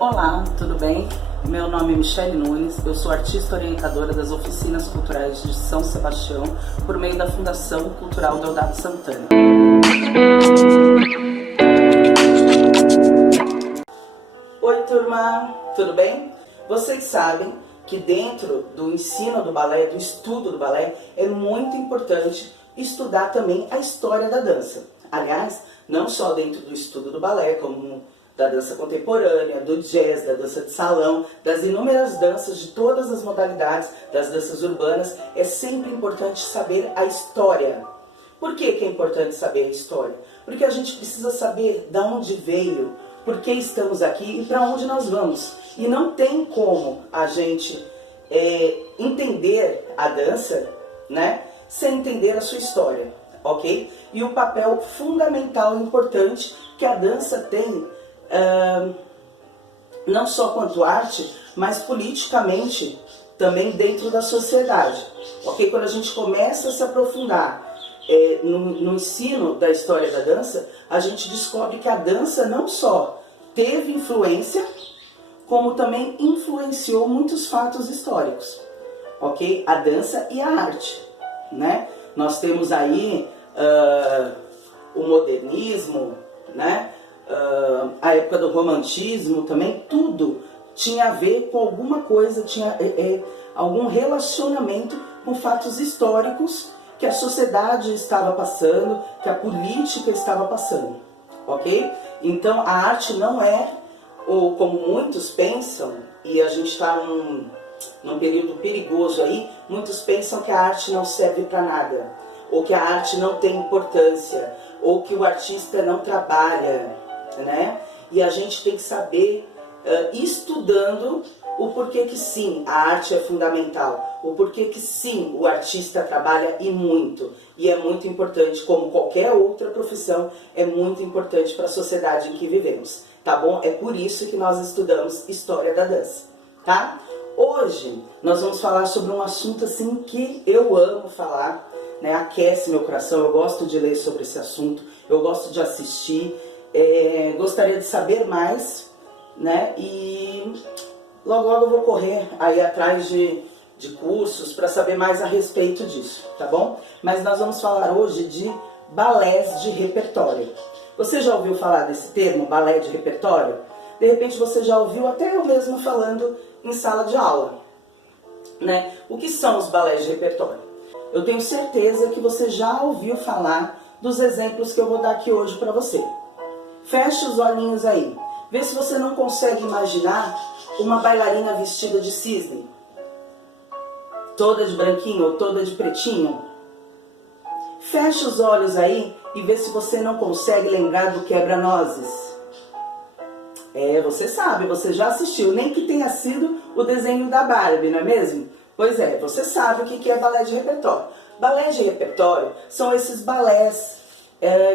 Olá, tudo bem? Meu nome é Michele Nunes, eu sou artista orientadora das oficinas culturais de São Sebastião por meio da Fundação Cultural Deodato Santana. Oi turma, tudo bem? Vocês sabem que dentro do ensino do balé, do estudo do balé, é muito importante estudar também a história da dança. Aliás, não só dentro do estudo do balé, como da dança contemporânea, do jazz, da dança de salão, das inúmeras danças de todas as modalidades, das danças urbanas, é sempre importante saber a história. Por que é importante saber a história? Porque a gente precisa saber de onde veio, por que estamos aqui e para onde nós vamos. E não tem como a gente entender a dança, né, sem entender a sua história, ok? E o papel fundamental e importante que a dança tem, não só quanto arte, mas politicamente também dentro da sociedade, ok? Quando a gente começa a se aprofundar no ensino da história da dança, a gente descobre que a dança não só teve influência, como também influenciou muitos fatos históricos, ok? A dança e a arte, né? Nós temos aí o modernismo, né? A época do romantismo também, tudo tinha a ver com alguma coisa, tinha algum relacionamento com fatos históricos que a sociedade estava passando, que a política estava passando, ok? Então a arte não é, ou como muitos pensam, e a gente está num período perigoso aí, muitos pensam que a arte não serve para nada, ou que a arte não tem importância, ou que o artista não trabalha, né? E a gente tem que saber, estudando, o porquê que sim, a arte é fundamental, o porquê que sim, o artista trabalha e muito. E é muito importante, como qualquer outra profissão, é muito importante para a sociedade em que vivemos, tá bom? É por isso que nós estudamos História da Dança, tá? Hoje nós vamos falar sobre um assunto assim que eu amo falar, né? Aquece meu coração, eu gosto de ler sobre esse assunto, eu gosto de assistir, gostaria de saber mais, né? E logo eu vou correr aí atrás de cursos para saber mais a respeito disso, tá bom? Mas nós vamos falar hoje de balés de repertório. Você já ouviu falar desse termo, balé de repertório? De repente você já ouviu até eu mesma falando em sala de aula, né? O que são os balés de repertório? Eu tenho certeza que você já ouviu falar dos exemplos que eu vou dar aqui hoje para você. Feche os olhinhos aí. Vê se você não consegue imaginar uma bailarina vestida de cisne. Toda de branquinho ou toda de pretinho. Feche os olhos aí e vê se você não consegue lembrar do quebra-nozes. Você sabe, você já assistiu, nem que tenha sido o desenho da Barbie, não é mesmo? Pois é, você sabe o que é balé de repertório. Balé de repertório são esses balés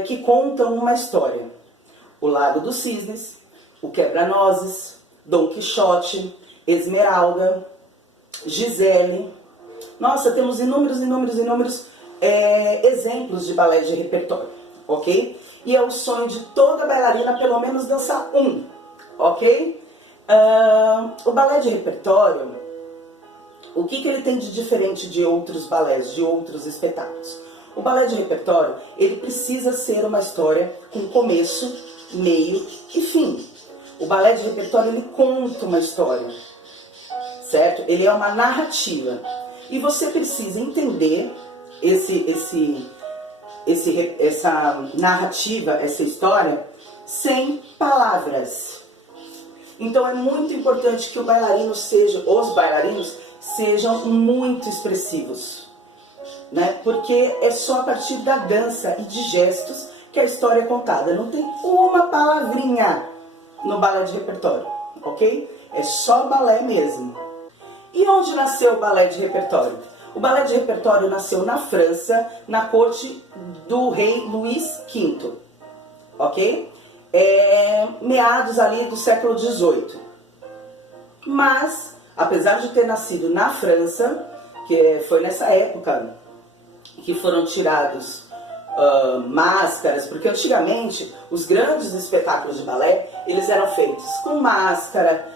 que contam uma história. O Lago dos Cisnes, o Quebra-Nozes, Dom Quixote, Esmeralda, Gisele. Nossa, temos inúmeros exemplos de balé de repertório, ok? E é o sonho de toda bailarina pelo menos dançar um, ok? O balé de repertório, o que ele tem de diferente de outros balés, de outros espetáculos? O balé de repertório, ele precisa ser uma história com começo, meio e fim. O balé de repertório, ele conta uma história, certo? Ele é uma narrativa. E você precisa entender essa narrativa, essa história, sem palavras. Então é muito importante que os bailarinos sejam muito expressivos, né? Porque é só a partir da dança e de gestos que a história é contada. Não tem uma palavrinha no balé de repertório, ok? É só balé mesmo. E onde nasceu o balé de repertório? O balé de repertório nasceu na França, na corte do rei Luís V, ok? Meados ali do século XVIII. Mas, apesar de ter nascido na França, que foi nessa época que foram tirados máscaras, porque antigamente os grandes espetáculos de balé, eles eram feitos com máscara,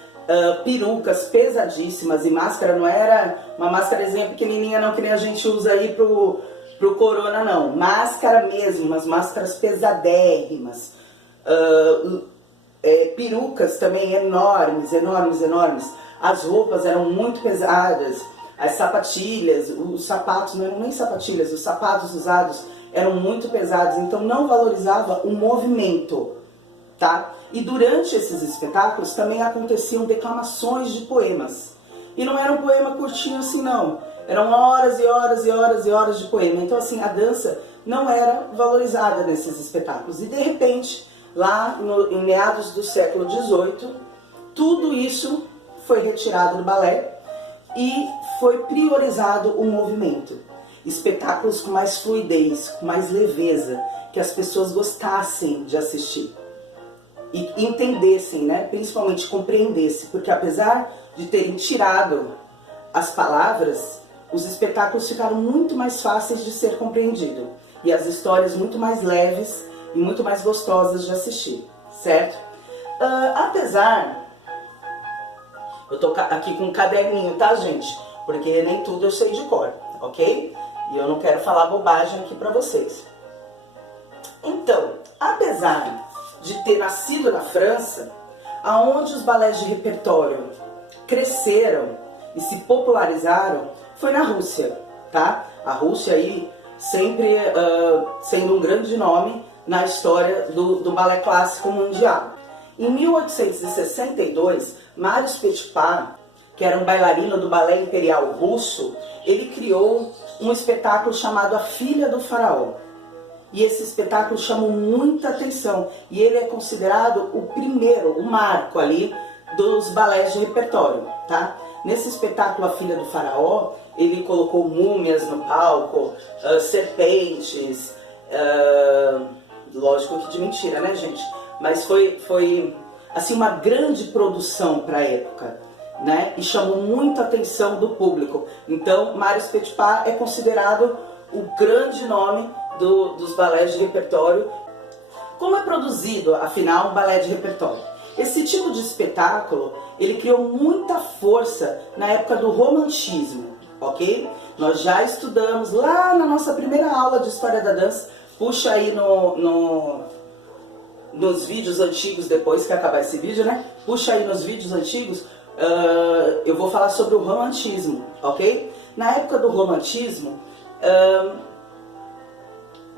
perucas pesadíssimas, e máscara não era uma máscarazinha pequenininha não, que nem a gente usa aí pro corona não, máscara mesmo, umas máscaras pesadérrimas, perucas também enormes, as roupas eram muito pesadas, as sapatilhas, os sapatos não eram nem sapatilhas, os sapatos usados eram muito pesados, então não valorizava o movimento, tá? E durante esses espetáculos também aconteciam declamações de poemas. E não era um poema curtinho assim não, eram horas e horas e horas e horas de poema. Então assim, a dança não era valorizada nesses espetáculos. E de repente, lá em meados do século XVIII, tudo isso foi retirado do balé e foi priorizado o movimento. Espetáculos com mais fluidez, com mais leveza, que as pessoas gostassem de assistir e entendessem, né? Principalmente compreendessem, porque apesar de terem tirado as palavras, os espetáculos ficaram muito mais fáceis de ser compreendidos e as histórias muito mais leves e muito mais gostosas de assistir, certo? Apesar, eu tô aqui com um caderninho, tá, gente? Porque nem tudo eu sei de cor, ok? E eu não quero falar bobagem aqui pra vocês. Então, apesar de ter nascido na França, aonde os balés de repertório cresceram e se popularizaram foi na Rússia, tá? A Rússia aí sempre sendo um grande nome na história do balé clássico mundial. Em 1862, Marius Petipa, que era um bailarino do balé imperial russo, ele criou um espetáculo chamado A Filha do Faraó. E esse espetáculo chamou muita atenção. E ele é considerado o primeiro, o marco ali dos balés de repertório, tá? Nesse espetáculo A Filha do Faraó, ele colocou múmias no palco, serpentes, lógico que de mentira, né, gente? Mas foi assim, uma grande produção para a época, né? E chamou muita atenção do público. Então, Marius Petipa é considerado o grande nome dos balés de repertório. Como é produzido, afinal, um balé de repertório? Esse tipo de espetáculo, ele criou muita força na época do romantismo, ok? Nós já estudamos lá na nossa primeira aula de História da Dança, puxa aí nos vídeos antigos, depois que acabar esse vídeo, né? Puxa aí nos vídeos antigos, eu vou falar sobre o romantismo, ok? Na época do romantismo,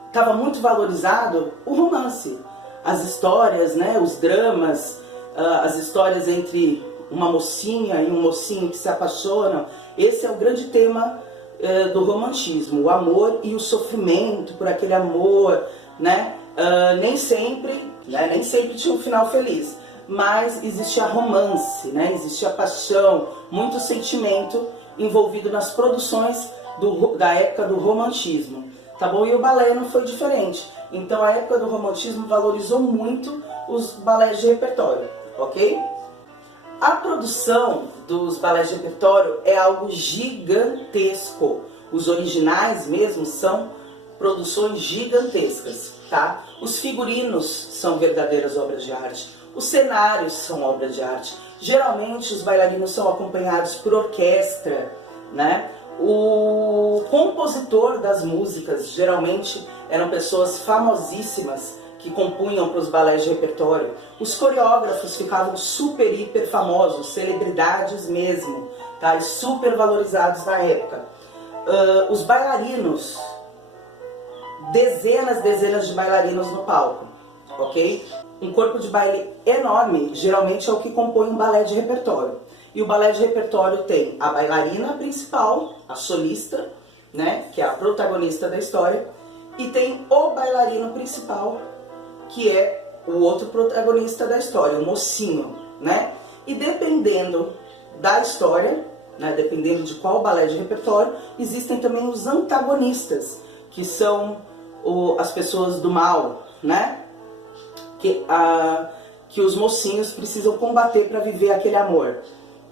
estava muito valorizado o romance, as histórias, né, os dramas, as histórias entre uma mocinha e um mocinho que se apaixonam. Esse é o grande tema do romantismo, o amor e o sofrimento por aquele amor, né? Nem sempre tinha um final feliz, mas existia romance, né? Existia paixão, muito sentimento envolvido nas produções da época do romantismo. Tá bom? E o balé não foi diferente. Então a época do romantismo valorizou muito os balés de repertório, ok? A produção dos balés de repertório é algo gigantesco. Os originais mesmo são produções gigantescas, tá? Os figurinos são verdadeiras obras de arte. Os cenários são obras de arte. Geralmente os bailarinos são acompanhados por orquestra, né? O compositor das músicas geralmente eram pessoas famosíssimas que compunham para os balés de repertório. Os coreógrafos ficavam super, hiper famosos, celebridades mesmo, tá? E super valorizados na época. Os bailarinos, dezenas de bailarinos no palco, ok? Um corpo de baile enorme, geralmente é o que compõe um balé de repertório. E o balé de repertório tem a bailarina principal, a solista, né, que é a protagonista da história, e tem o bailarino principal, que é o outro protagonista da história, o mocinho, né? E dependendo da história, né, dependendo de qual balé de repertório, existem também os antagonistas, que são as pessoas do mal, né? Que os mocinhos precisam combater para viver aquele amor,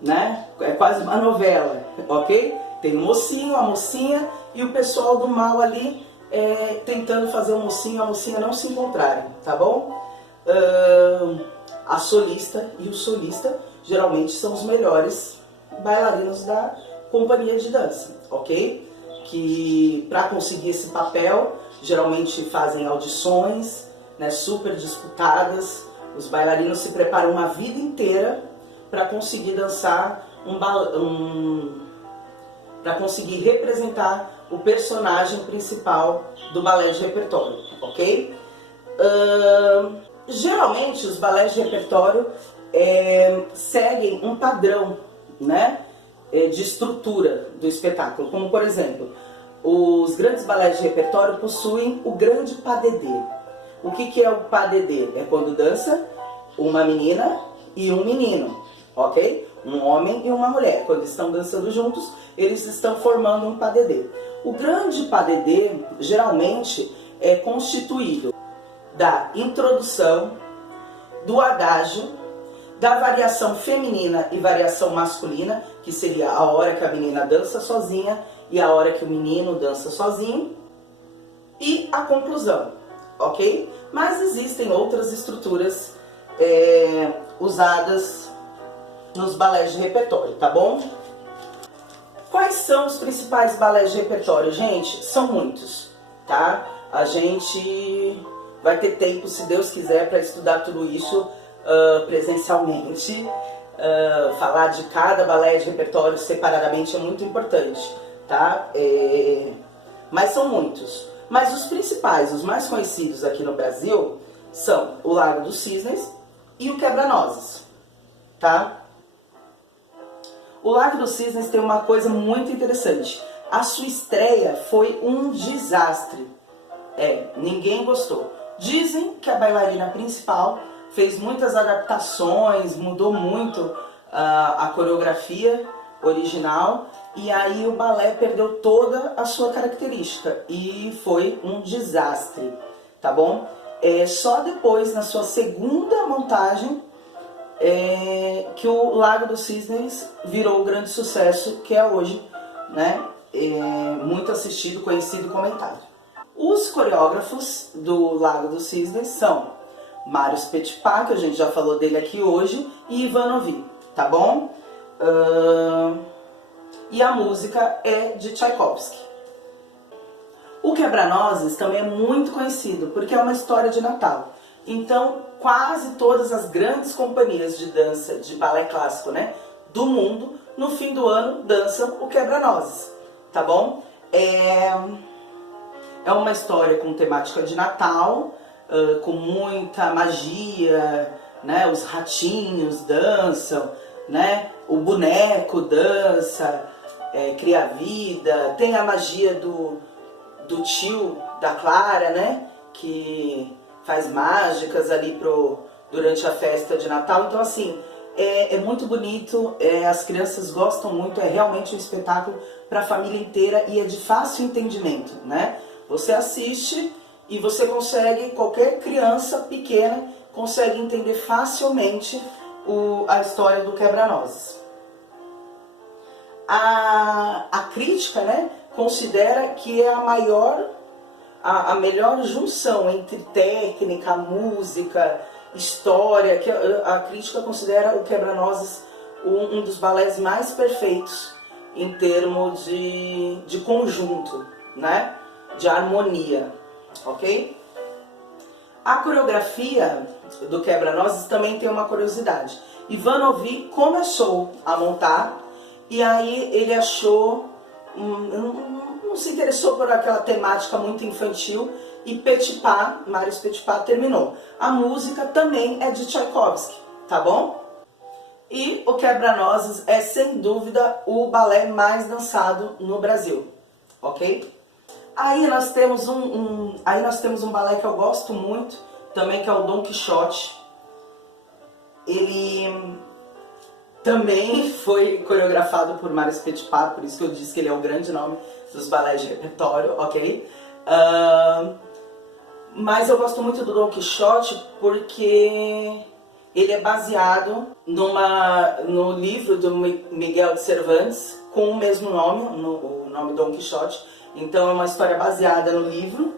né? É quase uma novela, ok? Tem o mocinho, a mocinha e o pessoal do mal ali tentando fazer o mocinho e a mocinha não se encontrarem, tá bom? A solista e o solista geralmente são os melhores bailarinos da companhia de dança, ok? Que para conseguir esse papel geralmente fazem audições, né, super disputadas. Os bailarinos se preparam uma vida inteira para conseguir dançar para conseguir representar o personagem principal do balé de repertório, ok? Geralmente os balés de repertório seguem um padrão, né, de estrutura do espetáculo, como por exemplo, os grandes balés de repertório possuem o grande pas de deux. O que é o pas de deux? É quando dança uma menina e um menino, ok? Um homem e uma mulher. Quando estão dançando juntos, eles estão formando um pas de deux. O grande pas de deux geralmente é constituído da introdução, do adágio, da variação feminina e variação masculina, que seria a hora que a menina dança sozinha e a hora que o menino dança sozinho, e a conclusão, ok? Mas existem outras estruturas usadas nos balés de repertório, tá bom? Quais são os principais balés de repertório, gente? São muitos, tá? A gente vai ter tempo, se Deus quiser, para estudar tudo isso presencialmente. Falar de cada balé de repertório separadamente é muito importante, tá? Mas são muitos. Mas os principais, os mais conhecidos aqui no Brasil, são o Lago dos Cisnes e o Quebra-Nozes, tá? O Lago dos Cisnes tem uma coisa muito interessante. A sua estreia foi um desastre. Ninguém gostou. Dizem que a bailarina principal fez muitas adaptações, mudou muito a coreografia original, e aí o balé perdeu toda a sua característica e foi um desastre, tá bom? Só depois, na sua segunda montagem, que o Lago dos Cisnes virou o grande sucesso que é hoje, né? Muito assistido, conhecido e comentado. Os coreógrafos do Lago dos Cisnes são Marius Petipa, que a gente já falou dele aqui hoje, e Ivan Novi, tá bom? E a música é de Tchaikovsky. O Quebra-Nozes também é muito conhecido, porque é uma história de Natal. Então, quase todas as grandes companhias de dança, de balé clássico, né, do mundo, no fim do ano, dançam o Quebra-Nozes, tá bom? É uma história com temática de Natal, com muita magia, né? Os ratinhos dançam, né? O boneco dança, cria vida. Tem a magia do tio da Clara, né? Que faz mágicas ali durante a festa de Natal. Então, assim, é muito bonito, as crianças gostam muito, é realmente um espetáculo para a família inteira e é de fácil entendimento, né? Você assiste e você consegue, qualquer criança pequena consegue entender facilmente a história do Quebra-Nozes. A crítica, né, considera que é a melhor junção entre técnica, música, história, que a crítica considera o Quebra-Nozes um dos balés mais perfeitos em termos de conjunto, né? De harmonia, ok? A coreografia do Quebra-Nozes também tem uma curiosidade. Ivan Novi começou a montar e aí ele achou, não se interessou por aquela temática muito infantil e Petipa, Marius Petipa, terminou. A música também é de Tchaikovsky, tá bom? E o Quebra-Nozes é sem dúvida o balé mais dançado no Brasil, ok? Aí nós temos um balé que eu gosto muito, também, que é o Dom Quixote. Ele também foi coreografado por Marius Petipa, por isso que eu disse que ele é o grande nome dos balés de repertório, ok? Mas eu gosto muito do Dom Quixote porque ele é baseado no livro do Miguel de Cervantes com o mesmo nome, o nome Dom Quixote. Então é uma história baseada no livro.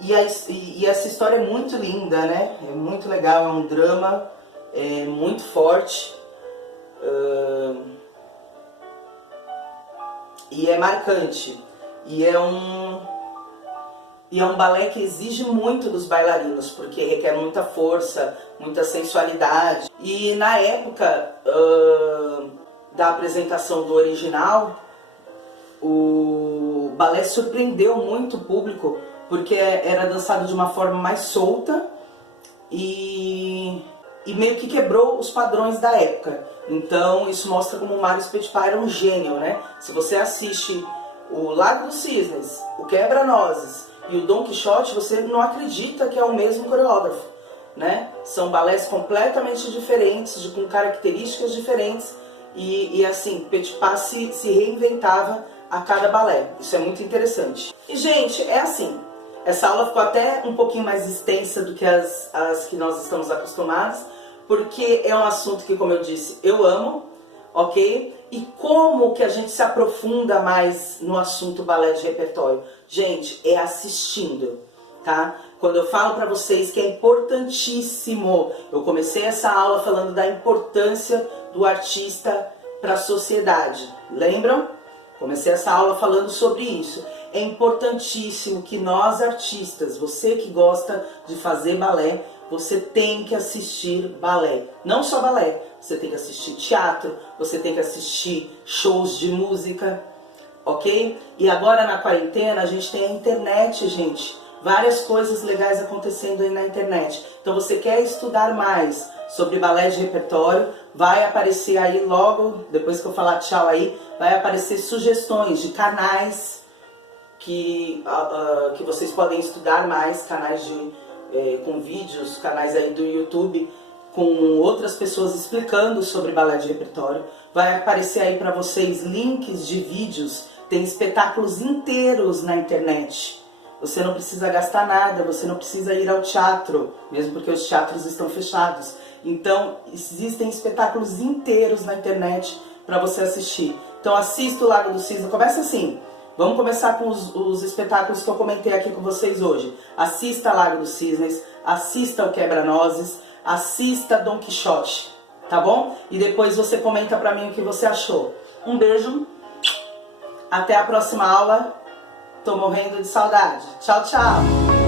E essa história é muito linda, né? É muito legal, é um drama muito forte. E é marcante. E é um balé que exige muito dos bailarinos, porque requer muita força, muita sensualidade. E na época da apresentação do original, o balé surpreendeu muito o público, porque era dançado de uma forma mais solta e meio que quebrou os padrões da época. Então isso mostra como o Mário Petipa era um gênio, né? Se você assiste o Lago dos Cisnes, o Quebra-Nozes e o Dom Quixote, você não acredita que é o mesmo coreógrafo, né? São balés completamente diferentes, com características diferentes, e assim, Petipa se reinventava a cada balé. Isso é muito interessante. E gente, é assim, essa aula ficou até um pouquinho mais extensa do que as que nós estamos acostumados, porque é um assunto que, como eu disse, eu amo, ok? E como que a gente se aprofunda mais no assunto balé de repertório? Gente, é assistindo, tá? Quando eu falo pra vocês que é importantíssimo, eu comecei essa aula falando da importância do artista para a sociedade, lembram? Comecei essa aula falando sobre isso. É importantíssimo que nós artistas, você que gosta de fazer balé, você tem que assistir balé. Não só balé, você tem que assistir teatro, você tem que assistir shows de música, ok? E agora na quarentena a gente tem a internet, gente. Várias coisas legais acontecendo aí na internet. Então você quer estudar mais sobre balé de repertório, vai aparecer aí logo, depois que eu falar tchau aí, vai aparecer sugestões de canais que vocês podem estudar mais, canais com vídeos, canais aí do YouTube com outras pessoas explicando sobre balé de repertório. Vai aparecer aí para vocês links de vídeos, tem espetáculos inteiros na internet. Você não precisa gastar nada, você não precisa ir ao teatro, mesmo porque os teatros estão fechados. Então, existem espetáculos inteiros na internet para você assistir. Então, assista o Lago do Cisne. Começa assim. Vamos começar com os espetáculos que eu comentei aqui com vocês hoje. Assista Lago dos Cisnes, assista o Quebra-Nozes, assista Dom Quixote, tá bom? E depois você comenta pra mim o que você achou. Um beijo, até a próxima aula. Tô morrendo de saudade. Tchau, tchau!